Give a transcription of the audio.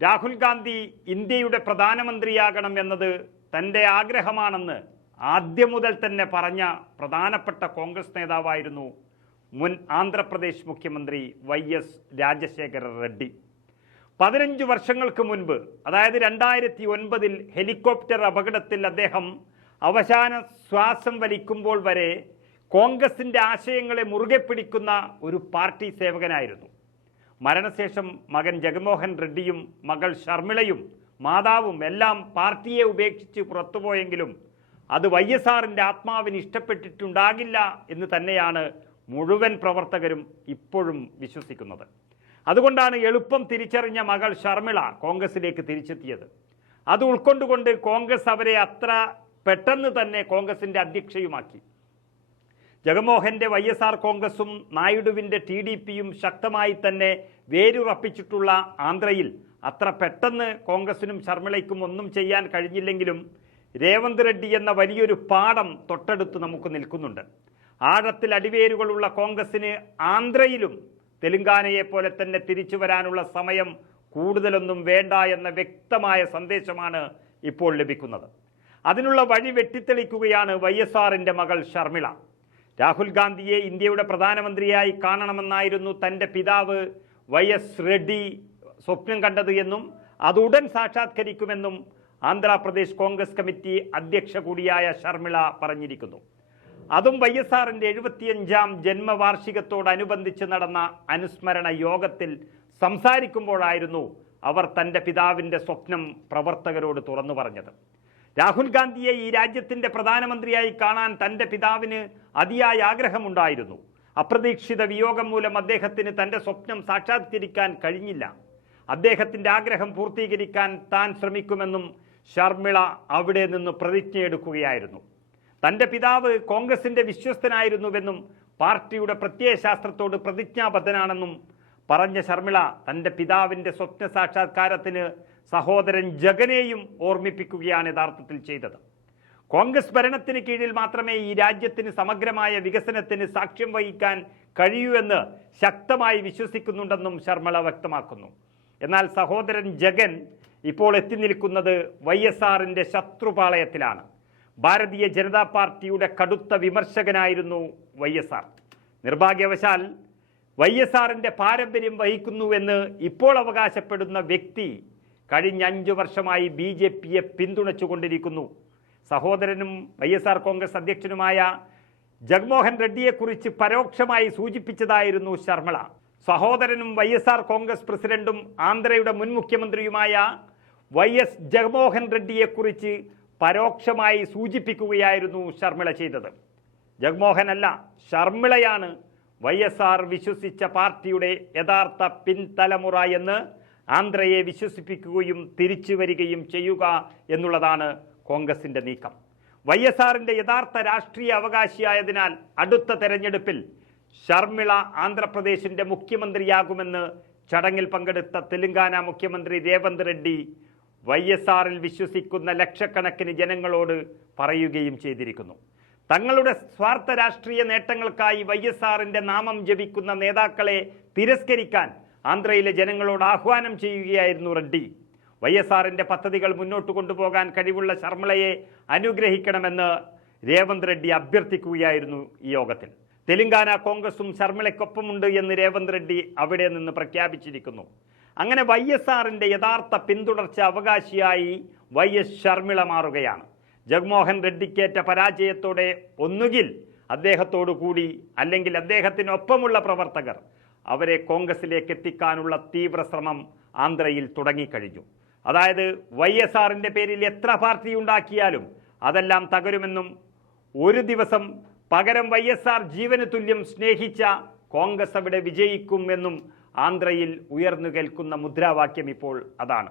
രാഹുൽ ഗാന്ധി ഇന്ത്യയുടെ പ്രധാനമന്ത്രിയാകണം എന്നത് തന്റെ ആഗ്രഹമാണെന്ന് ആദ്യം മുതൽ തന്നെ പറഞ്ഞ പ്രധാനപ്പെട്ട കോൺഗ്രസ് നേതാവായിരുന്നു മുൻ ആന്ധ്രാപ്രദേശ് മുഖ്യമന്ത്രി വൈ എസ് രാജശേഖര റെഡ്ഡി. പതിനഞ്ച് വർഷങ്ങൾക്ക് മുൻപ് അതായത് രണ്ടായിരത്തി ഒൻപതിൽ ഹെലികോപ്റ്റർ അപകടത്തിൽ അദ്ദേഹം അവസാന ശ്വാസം വലിക്കുമ്പോൾ വരെ കോൺഗ്രസിന്റെ ആശയങ്ങളെ മുറുകെ പിടിക്കുന്ന ഒരു പാർട്ടി സേവകനായിരുന്നു. മരണശേഷം മകൻ ജഗൻമോഹൻ റെഡ്ഡിയും മകൾ ഷർമിളയും മാതാവും എല്ലാം പാർട്ടിയെ ഉപേക്ഷിച്ച് പുറത്തുപോയെങ്കിലും അത് വൈ എസ് ആറിന്റെ ആത്മാവിന് ഇഷ്ടപ്പെട്ടിട്ടുണ്ടാകില്ല എന്ന് തന്നെയാണ് മുഴുവൻ പ്രവർത്തകരും ഇപ്പോഴും വിശ്വസിക്കുന്നത്. അതുകൊണ്ടാണ് എളുപ്പം തിരിച്ചറിഞ്ഞ മകൾ ഷർമിള കോൺഗ്രസിലേക്ക് തിരിച്ചെത്തിയത്. അത് ഉൾക്കൊണ്ടുകൊണ്ട് കോൺഗ്രസ് അവരെ അത്ര പെട്ടെന്ന് തന്നെ കോൺഗ്രസിന്റെ അധ്യക്ഷയുമാക്കി. ജഗൻമോഹന്റെ വൈ എസ് ആർ കോൺഗ്രസും നായിഡുവിന്റെ ടി ഡി പിയും ശക്തമായി തന്നെ വേരുറപ്പിച്ചിട്ടുള്ള ആന്ധ്രയിൽ അത്ര പെട്ടെന്ന് കോൺഗ്രസിനും ശർമ്മിളയ്ക്കും ഒന്നും ചെയ്യാൻ കഴിഞ്ഞില്ലെങ്കിലും രേവന്ത് റെഡ്ഡി എന്ന വലിയൊരു പാഠം തൊട്ടടുത്ത് നമുക്ക് നിൽക്കുന്നുണ്ട്. ആഴത്തിൽ അടിവേരുകളുള്ള കോൺഗ്രസിന് ആന്ധ്രയിലും തെലുങ്കാനയെ പോലെ തന്നെ തിരിച്ചു വരാനുള്ള സമയം കൂടുതലൊന്നും വേണ്ട എന്ന വ്യക്തമായ സന്ദേശമാണ് ഇപ്പോൾ ലഭിക്കുന്നത്. അതിനുള്ള വഴി വെട്ടിത്തെളിക്കുകയാണ് വൈ എസ് ആറിന്റെ മകൾ ഷർമിള രാഹുൽ ഗാന്ധിയെ ഇന്ത്യയുടെ പ്രധാനമന്ത്രിയായി കാണണമെന്നായിരുന്നു തന്റെ പിതാവ് വൈ എസ് റെഡ്ഡി സ്വപ്നം കണ്ടത് എന്നും അതുടൻ സാക്ഷാത്കരിക്കുമെന്നും ആന്ധ്രാപ്രദേശ് കോൺഗ്രസ് കമ്മിറ്റി അധ്യക്ഷ കൂടിയായ ഷർമിള പറഞ്ഞിരിക്കുന്നു. അതും വൈ എസ് ആറിന്റെ എഴുപത്തിയഞ്ചാം ജന്മവാർഷികത്തോടനുബന്ധിച്ച് നടന്ന അനുസ്മരണ യോഗത്തിൽ സംസാരിക്കുമ്പോഴായിരുന്നു അവർ തന്റെ പിതാവിന്റെ സ്വപ്നം പ്രവർത്തകരോട് തുറന്നു പറഞ്ഞത്. രാഹുൽ ഗാന്ധിയെ ഈ രാജ്യത്തിന്റെ പ്രധാനമന്ത്രിയായി കാണാൻ തന്റെ പിതാവിന് അതിയായ ആഗ്രഹമുണ്ടായിരുന്നു. അപ്രതീക്ഷിത വിയോഗം മൂലം അദ്ദേഹത്തിന് തന്റെ സ്വപ്നം സാക്ഷാത്കരിക്കാൻ കഴിഞ്ഞില്ല. അദ്ദേഹത്തിന്റെ ആഗ്രഹം പൂർത്തീകരിക്കാൻ താൻ ശ്രമിക്കുമെന്നും ശർമിള അവിടെ നിന്ന് പ്രതിജ്ഞയെടുക്കുകയായിരുന്നു തന്റെ പിതാവ് കോൺഗ്രസിന്റെ വിശ്വസ്തനായിരുന്നുവെന്നും പാർട്ടിയുടെ പ്രത്യയശാസ്ത്രത്തോട് പ്രതിജ്ഞാബദ്ധനാണെന്നും പറഞ്ഞ ശർമിള തന്റെ പിതാവിന്റെ സ്വപ്ന സാക്ഷാത്കാരത്തിന് സഹോദരൻ ജഗനെയും ഓർമ്മിപ്പിക്കുകയാണ് യഥാർത്ഥത്തിൽ ചെയ്തത്. കോൺഗ്രസ് ഭരണത്തിന് കീഴിൽ മാത്രമേ ഈ രാജ്യത്തിന് സമഗ്രമായ വികസനത്തിന് സാക്ഷ്യം വഹിക്കാൻ കഴിയൂ എന്ന് ശക്തമായി വിശ്വസിക്കുന്നുണ്ടെന്നും ശർമ്മള വ്യക്തമാക്കുന്നു. എന്നാൽ സഹോദരൻ ജഗൻ ഇപ്പോൾ എത്തി നിൽക്കുന്നത് വൈ എസ് ആറിന്റെ ശത്രുപാളയത്തിലാണ്. ഭാരതീയ ജനതാ പാർട്ടിയുടെ കടുത്ത വിമർശകനായിരുന്നു വൈ എസ് ആർ. നിർഭാഗ്യവശാൽ വൈ എസ് ആറിന്റെ പാരമ്പര്യം വഹിക്കുന്നുവെന്ന് ഇപ്പോൾ അവകാശപ്പെടുന്ന വ്യക്തി കഴിഞ്ഞ അഞ്ചു വർഷമായി ബി ജെ പിയെ പിന്തുണച്ചുകൊണ്ടിരിക്കുന്നു. സഹോദരനും വൈ എസ് ആർ കോൺഗ്രസ് അധ്യക്ഷനുമായ ജഗ്മോഹൻ റെഡ്ഡിയെക്കുറിച്ച് പരോക്ഷമായി സൂചിപ്പിച്ചതായിരുന്നു ശർമ്മള. സഹോദരനും വൈ എസ് ആർ കോൺഗ്രസ് പ്രസിഡന്റും ആന്ധ്രയുടെ മുൻ മുഖ്യമന്ത്രിയുമായ വൈ എസ് ജഗ്മോഹൻ റെഡ്ഡിയെക്കുറിച്ച് പരോക്ഷമായി സൂചിപ്പിക്കുകയായിരുന്നു ശർമ്മിള ചെയ്തത്. ജഗ്മോഹൻ അല്ല ശർമിളയാണ് വൈ എസ് ആർ വിശ്വസിച്ച പാർട്ടിയുടെ യഥാർത്ഥ പിൻതലമുറ എന്ന് ആന്ധ്രയെ വിശ്വസിപ്പിക്കുകയും തിരിച്ചു വരികയും ചെയ്യുക എന്നുള്ളതാണ് കോൺഗ്രസിന്റെ നീക്കം. വൈ എസ് ആറിന്റെ യഥാർത്ഥ രാഷ്ട്രീയ അവകാശിയായതിനാൽ അടുത്ത തെരഞ്ഞെടുപ്പിൽ ഷർമിള ആന്ധ്രാപ്രദേശിന്റെ മുഖ്യമന്ത്രിയാകുമെന്ന് ചടങ്ങിൽ പങ്കെടുത്ത തെലങ്കാന മുഖ്യമന്ത്രി രേവന്ത് റെഡ്ഡി വൈ എസ് ആറിൽ വിശ്വസിക്കുന്ന ലക്ഷക്കണക്കിന് ജനങ്ങളോട് പറയുകയും ചെയ്തിരിക്കുന്നു. തങ്ങളുടെ സ്വാർത്ഥ രാഷ്ട്രീയ നേട്ടങ്ങൾക്കായി വൈ എസ് ആറിന്റെ നാമം ജപിക്കുന്ന നേതാക്കളെ തിരസ്കരിക്കാൻ ആന്ധ്രയിലെ ജനങ്ങളോട് ആഹ്വാനം ചെയ്യുകയായിരുന്നു റെഡ്ഡി. വൈ എസ് ആറിന്റെ പദ്ധതികൾ മുന്നോട്ട് കൊണ്ടുപോകാൻ കഴിവുള്ള ശർമ്മളയെ അനുഗ്രഹിക്കണമെന്ന് രേവന്ത് റെഡ്ഡി അഭ്യർത്ഥിക്കുകയായിരുന്നു ഈ യോഗത്തിൽ. തെലങ്കാന കോൺഗ്രസും ശർമ്മളയ്ക്കൊപ്പമുണ്ട് എന്ന് രേവന്ത് റെഡ്ഡി അവിടെ നിന്ന് പ്രഖ്യാപിച്ചിരിക്കുന്നു. അങ്ങനെ വൈ എസ് ആറിന്റെ യഥാർത്ഥ പിന്തുടർച്ച അവകാശിയായി വൈ എസ് ശർമ്മിള മാറുകയാണ്. ജഗ്മോഹൻ റെഡ്ഡിക്കേറ്റ പരാജയത്തോടെ ഒന്നുകിൽ അദ്ദേഹത്തോടു കൂടി അല്ലെങ്കിൽ അദ്ദേഹത്തിനൊപ്പമുള്ള പ്രവർത്തകർ അവരെ കോൺഗ്രസിലേക്ക് എത്തിക്കാനുള്ള തീവ്ര ശ്രമം ആന്ധ്രയിൽ തുടങ്ങിക്കഴിഞ്ഞു. അതായത് വൈ എസ് ആറിന്റെ പേരിൽ എത്ര പാർട്ടി ഉണ്ടാക്കിയാലും അതെല്ലാം തകരുമെന്നും ഒരു ദിവസം പകരം വൈ എസ് ആർ ജീവന് തുല്യം സ്നേഹിച്ച കോൺഗ്രസ് അവിടെ വിജയിക്കും എന്നും ആന്ധ്രയിൽ ഉയർന്നു കേൾക്കുന്ന മുദ്രാവാക്യം ഇപ്പോൾ അതാണ്.